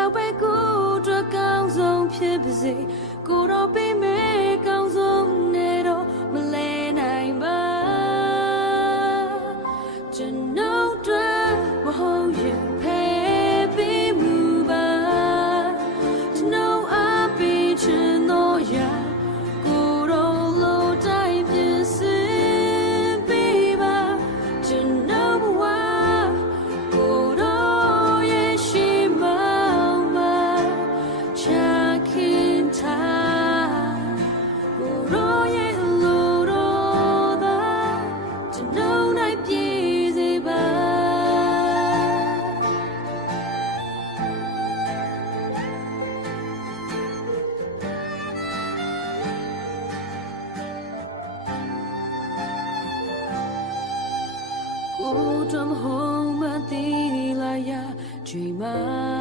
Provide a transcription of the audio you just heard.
လောက်ပဲကိုအတွက်ကောင်းဆုံးဖြစ်ပါစေကိုတော့ပေးမယ်ကောင်းဆုံးနဲ့တော့မလဲနိုင်ပါကျွန်တော်တို့မဟုတ်ရင်ဖယ်ပေးမှုပါကျွန်တော်အပေးချင်တော့ရကိုတော့လို့တိုင်းပြည့်စင်ပေးပါကျွန်တော်ဘဝကိုတော့ရဲ့ရှိမှမချခင်ထားကိုတော့ရဲ့လို့တော့သာကျွန်တော်နိုင်ပြည့်စေပါကိုတော့မဟုတ်မသိလာရdreamer